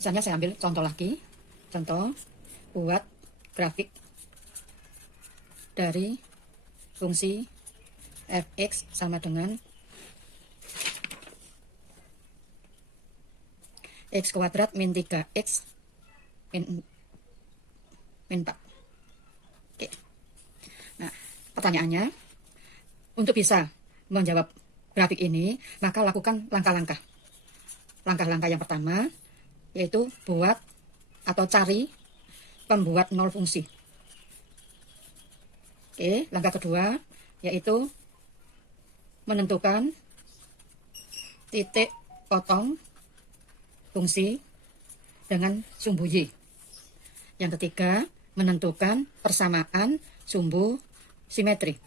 Misalnya saya ambil contoh lagi. Contoh, buat grafik dari fungsi fx sama dengan x kuadrat min 3x min 4. Oke. Nah, pertanyaannya, untuk bisa menjawab grafik ini, maka lakukan langkah-langkah. Langkah-langkah yang pertama, yaitu buat atau cari pembuat nol fungsi. Oke, langkah kedua, yaitu menentukan titik potong fungsi dengan sumbu Y. Yang ketiga, menentukan persamaan sumbu simetri.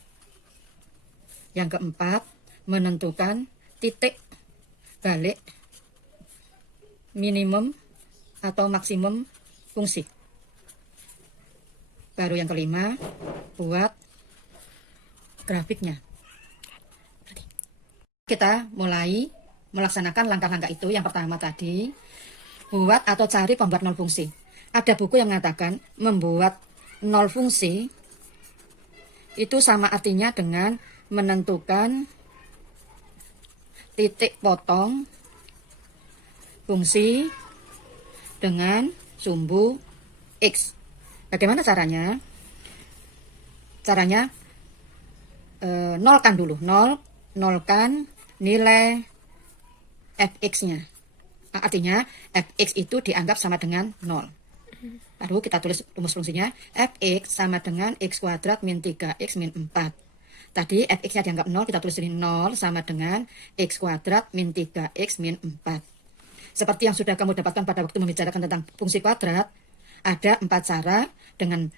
Yang keempat, menentukan titik balik minimum atau maksimum fungsi. Baru yang kelima, buat grafiknya. Kita mulai melaksanakan langkah-langkah itu. Yang pertama tadi, buat atau cari pembuat nol fungsi. Ada buku yang mengatakan membuat nol fungsi itu sama artinya dengan menentukan titik potong fungsi dengan sumbu X. Bagaimana caranya? Caranya nolkan dulu. Nolkan nilai fx-nya. Artinya fx itu dianggap sama dengan 0. Lalu kita tulis rumus fungsinya. Fx sama dengan x kuadrat min 3x min 4. Tadi fx-nya dianggap 0, kita tulis ini 0 sama dengan x kuadrat min 3x min 4. Seperti yang sudah kamu dapatkan pada waktu membicarakan tentang fungsi kuadrat, ada 4 cara dengan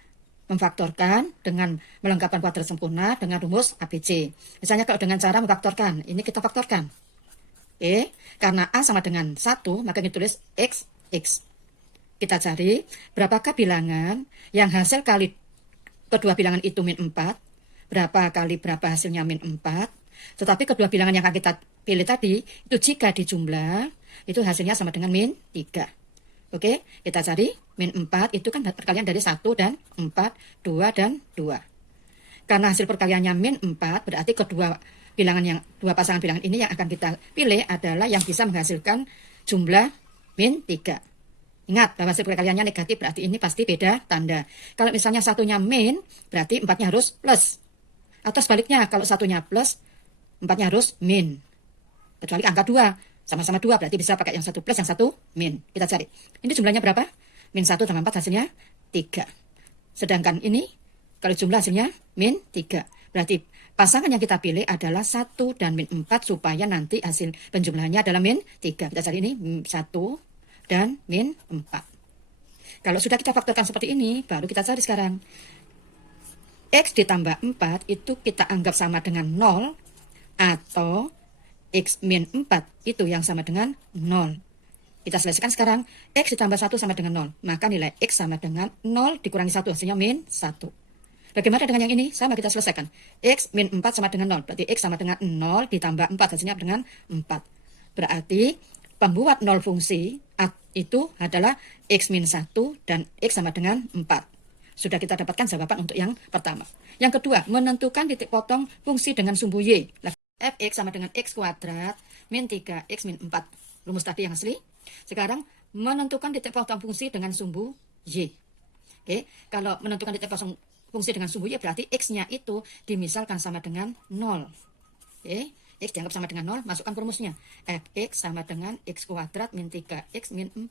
memfaktorkan, dengan melengkapkan kuadrat sempurna, dengan rumus ABC. Misalnya kalau dengan cara memfaktorkan, ini kita faktorkan. Oke, karena A sama dengan 1, maka kita tulis X. Kita cari berapakah bilangan yang hasil kali kedua bilangan itu min 4, berapa kali berapa hasilnya min 4, tetapi kedua bilangan yang akan kita pilih tadi, itu jika dijumlah, itu hasilnya sama dengan min 3. Oke, kita cari min 4 itu kan perkalian dari 1 dan 4, 2 dan 2. Karena hasil perkaliannya min 4, berarti kedua pasangan bilangan ini yang akan kita pilih adalah yang bisa menghasilkan jumlah min 3. Ingat, bahwa hasil perkaliannya negatif, berarti ini pasti beda tanda. Kalau misalnya satunya min, berarti 4-nya harus plus. Atau sebaliknya, kalau satunya plus, 4-nya harus min. Kecuali angka 2. Sama-sama 2, berarti bisa pakai yang satu plus, yang satu min. Kita cari. Ini jumlahnya berapa? Min 1 tambah 4 hasilnya 3. Sedangkan ini, kalau jumlah hasilnya min 3. Berarti pasangan yang kita pilih adalah 1 dan min 4, supaya nanti hasil penjumlahannya adalah min 3. Kita cari ini 1 dan min 4. Kalau sudah kita faktorkan seperti ini, baru kita cari sekarang. X ditambah 4 itu kita anggap sama dengan 0, atau X min 4 itu yang sama dengan 0. Kita selesaikan sekarang. X ditambah 1 sama dengan 0. Maka nilai X sama dengan 0 dikurangi 1. Hasilnya min 1. Bagaimana dengan yang ini? Sama kita selesaikan. X min 4 sama dengan 0. Berarti X sama dengan 0 ditambah 4. Hasilnya dengan 4. Berarti pembuat 0 fungsi itu adalah X min 1 dan X sama dengan 4. Sudah kita dapatkan jawaban untuk yang pertama. Yang kedua, menentukan titik potong fungsi dengan sumbu Y. Fx sama dengan x kuadrat min 3x min 4. Rumus tadi yang asli. Sekarang menentukan titik potong fungsi dengan sumbu Y. Oke, kalau menentukan titik potong fungsi dengan sumbu Y, berarti x-nya itu dimisalkan sama dengan 0. Oke, x dianggap sama dengan 0, masukkan rumusnya. Fx sama dengan x kuadrat min 3x min 4.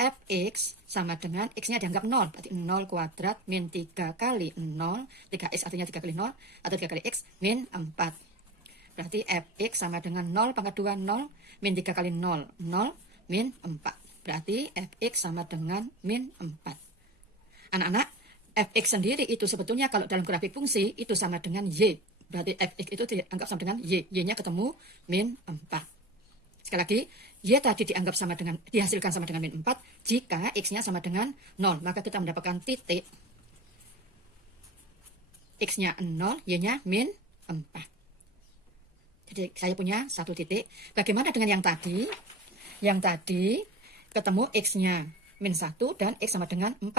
Fx sama dengan x-nya dianggap 0, berarti 0 kuadrat min 3 kali 0, 3x artinya 3 kali 0, atau 3 kali x min 4. Berarti Fx sama dengan 0 pangkat 2, 0, min 3 kali 0, 0, min 4. Berarti Fx sama dengan min 4. Anak-anak, Fx sendiri itu sebetulnya kalau dalam grafik fungsi, itu sama dengan Y. Berarti Fx itu dianggap sama dengan Y. Y-nya ketemu min 4. Sekali lagi, Y tadi dianggap sama dengan, dihasilkan sama dengan min 4, jika X-nya sama dengan 0. Maka kita mendapatkan titik X-nya 0, Y-nya min 4. Jadi saya punya satu titik. Bagaimana dengan yang tadi? Yang tadi ketemu X-nya min 1 dan X sama dengan 4.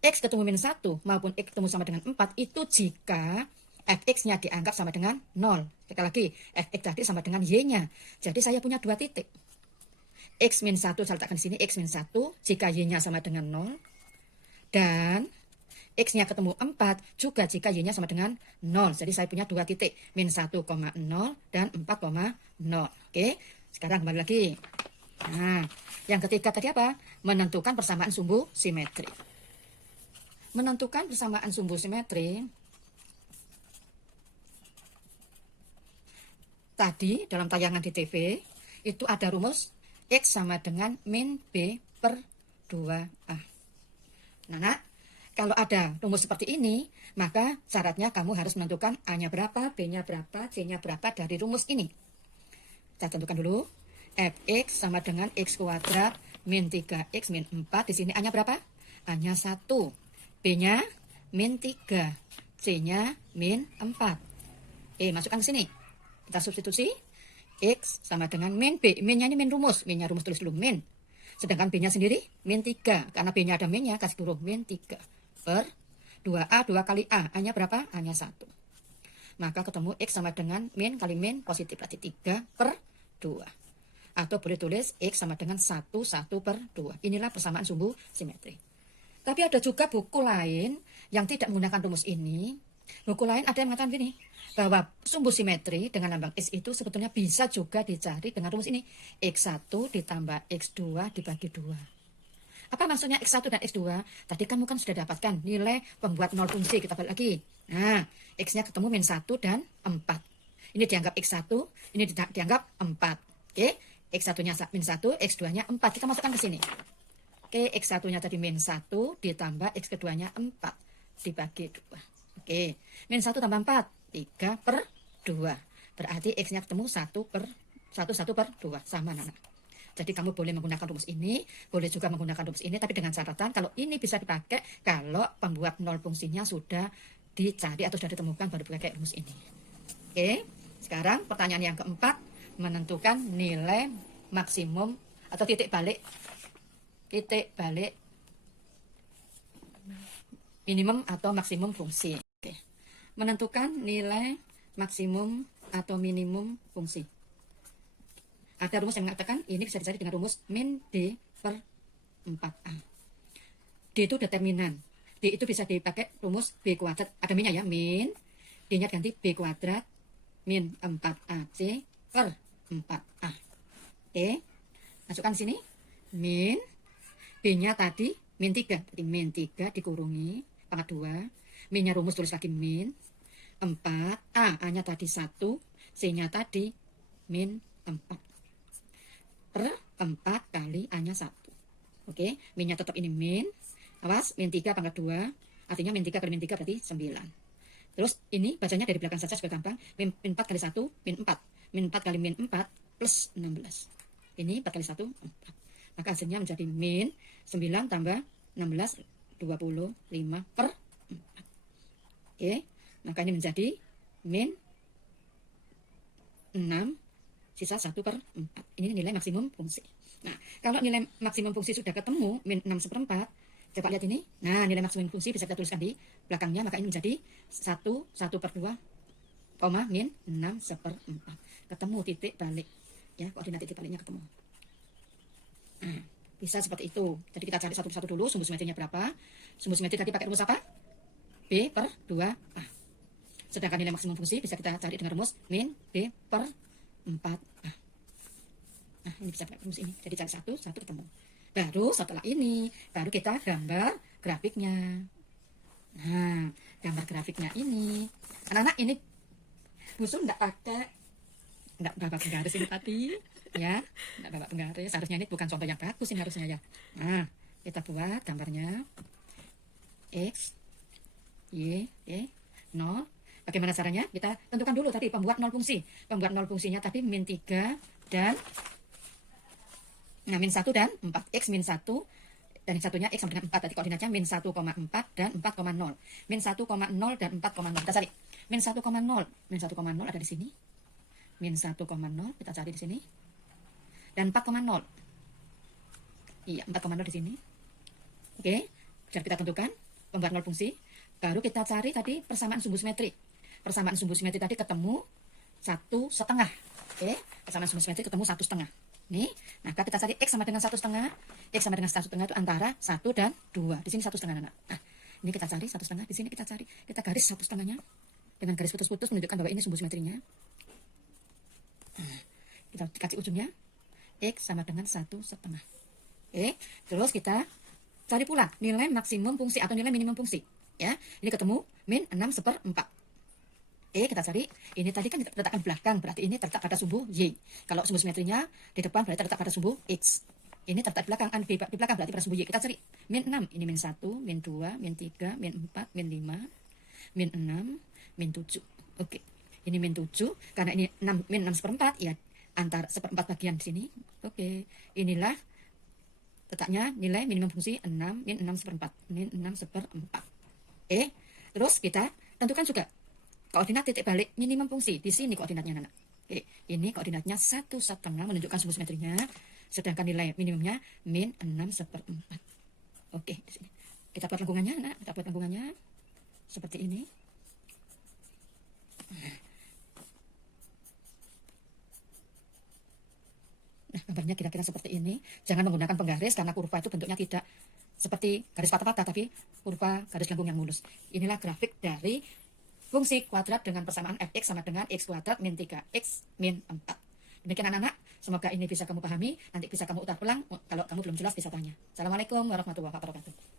X ketemu min 1 maupun X ketemu sama dengan 4 itu jika fx-nya dianggap sama dengan 0. Sekali lagi, fx tadi sama dengan y-nya. Jadi saya punya 2 titik. X min 1 saya letakkan di sini, X min 1 jika y-nya sama dengan 0. Dan X-nya ketemu 4 juga jika y-nya sama dengan 0. Jadi saya punya 2 titik, min 1,0 dan 4,0. Oke, sekarang kembali lagi. Nah, yang ketiga tadi apa? Menentukan persamaan sumbu simetri. Menentukan persamaan sumbu simetri. Tadi dalam tayangan di TV, itu ada rumus X sama dengan min B per 2A. Nah, kalau ada rumus seperti ini, maka syaratnya kamu harus menentukan A-nya berapa, B-nya berapa, C-nya berapa dari rumus ini. Saya tentukan dulu. Fx sama dengan X kuadrat min 3X min 4. Di sini A-nya berapa? A-nya 1. B-nya min 3. C-nya min 4. Masukkan ke sini. Kita substitusi. X sama dengan min B. Min-nya ini min rumus. Min-nya rumus tulis dulu min. Sedangkan B-nya sendiri min 3. Karena B-nya ada min-nya, kasih huruf min 3. Per 2A, 2 kali A. A-nya berapa? A-nya 1. Maka ketemu X sama dengan min kali min positif. Berarti 3 per 2. Atau boleh tulis X sama dengan 1 per 2. Inilah persamaan sumbu simetri. Tapi ada juga buku lain yang tidak menggunakan rumus ini. Buku lain ada yang mengatakan gini, bahwa sumbu simetri dengan lambang X itu sebetulnya bisa juga dicari dengan rumus ini. X1 ditambah X2 dibagi 2. Apa maksudnya X1 dan X2? Tadi kamu kan sudah dapatkan nilai pembuat 0 fungsi. Kita balik lagi. Nah, X-nya ketemu min 1 dan 4. Ini dianggap X1, ini dianggap 4. Oke, X1-nya min 1, X2-nya 4. Kita masukkan ke sini. Oke, X1-nya tadi min 1 ditambah X kedua-nya 4 dibagi 2. Oke, min 1 tambah 4, 3 per 2. Berarti X-nya ketemu 1 per 2. Sama, anak-anak. Jadi kamu boleh menggunakan rumus ini, boleh juga menggunakan rumus ini, tapi dengan catatan kalau ini bisa dipakai kalau pembuat 0 fungsinya sudah dicari atau sudah ditemukan baru pakai rumus ini. Oke, sekarang pertanyaan yang keempat, menentukan nilai maksimum atau titik balik minimum atau maksimum fungsi. Oke. Menentukan nilai maksimum atau minimum fungsi. Ada rumus yang mengatakan ini bisa dicari dengan rumus min D per 4A. D itu determinan. D itu bisa dipakai rumus B kuadrat. Ada minnya ya, min. D-nya ganti B kuadrat min 4AC per 4A. Oke. Masukkan sini. Min. B-nya tadi min 3. Jadi min 3 dikurungi pangkat 2. Min-nya rumus tulis lagi min 4. A-nya tadi 1. C-nya tadi min 4. Per 4 kali A-nya 1. Oke, min-nya tetap ini min. Awas, min 3 pangkat 2. Artinya min 3 kali min 3 berarti 9. Terus ini bacanya dari belakang saja supaya gampang. Min 4 kali 1, min 4. Min 4 kali min 4 plus 16. Ini 4 kali 1, 4. Maka hasilnya menjadi min 9 tambah 16, 25 per 4. Oke, maka ini menjadi min 6, sisa 1 per 4. Ini nilai maksimum fungsi. Nah, kalau nilai maksimum fungsi sudah ketemu, min 6 seperempat, coba lihat ini. Nah, nilai maksimum fungsi bisa kita tuliskan di belakangnya, maka ini menjadi 1 per 2, min 6 seperempat. Ketemu titik balik. Ya, koordinat titik baliknya ketemu. Nah, bisa seperti itu. Jadi kita cari satu-satu dulu, sumbu simetrinya berapa. Sumbu simetri tadi pakai rumus apa? B per 2A. Sedangkan nilai maksimum fungsi bisa kita cari dengan rumus min B per 4A. Nah, ini bisa pakai rumus ini. Jadi cari satu ketemu. Baru setelah ini, baru kita gambar grafiknya. Nah, gambar grafiknya ini. Anak-anak ini Busu enggak bapak penggaris ini tadi. Ya, enggak bapak penggaris. Harusnya ini bukan contoh yang bagus ini harusnya ya. Nah, kita buat gambarnya. X, Y, 0. Bagaimana caranya? Kita tentukan dulu tadi pembuat 0 fungsi. Pembuat 0 fungsinya tadi min 3 dan min 1 dan 4. X min 1 dan yang satunya X sama dengan 4. Tadi koordinatnya min 1,4 dan 4,0. Min 1,0 dan 4,0. Kita cari. Min 1,0. Min 1,0 ada di sini. Min 1,0 kita cari di sini. Dan 4,0. Iya, 4,0 di sini. Oke, sudah kita tentukan pembuat nol fungsi. Baru kita cari tadi persamaan sumbu simetri. Persamaan sumbu simetri tadi ketemu 1,5. Oke, persamaan sumbu simetri ketemu 1,5. Nih, maka kita cari X sama dengan 1,5. X sama dengan 1,5 itu antara 1 dan 2. Di sini 1,5 anak. Nah, ini kita cari 1,5. Di sini kita cari. Kita garis 1,5-nya. Dengan garis putus-putus menunjukkan bahwa ini sumbu simetrinya. Nah, kita kasih ujungnya. X sama dengan 1,5. Oke, terus kita cari pula nilai maksimum fungsi atau nilai minimum fungsi. Ya, ini ketemu min 6/4. Kita cari. Ini tadi kan letakkan belakang, berarti ini terletak pada sumbu Y. Kalau sumbu simetrinya di depan berarti terletak pada sumbu X. Ini terletak di belakang, di belakang berarti pada sumbu Y. Kita cari min 6. Ini min 1, min 2, min 3, min 4, min 5, min 6, min 7. Oke, ini min 7. Karena ini 6, min 6/4, ya antara 1/4 bagian di sini. Oke, inilah letaknya nilai minimum fungsi 6, min 6/4. Min 6/4. Terus kita tentukan juga koordinat titik balik minimum fungsi. Di sini koordinatnya, anak. Ini koordinatnya 1,5 menunjukkan sumbu simetrinya. Sedangkan nilai minimumnya min 6/4. Oke, di sini. Kita buat lengkungannya, anak. Kita buat lengkungannya seperti ini. Nah, gambarnya kira-kira seperti ini. Jangan menggunakan penggaris karena kurva itu bentuknya tidak seperti garis patah-patah, tapi kurva garis lengkung yang mulus. Inilah grafik dari fungsi kuadrat dengan persamaan fx sama dengan x kuadrat min 3x min 4. Demikian anak-anak, semoga ini bisa kamu pahami. Nanti bisa kamu utar ulang, kalau kamu belum jelas bisa tanya. Assalamualaikum warahmatullahi wabarakatuh.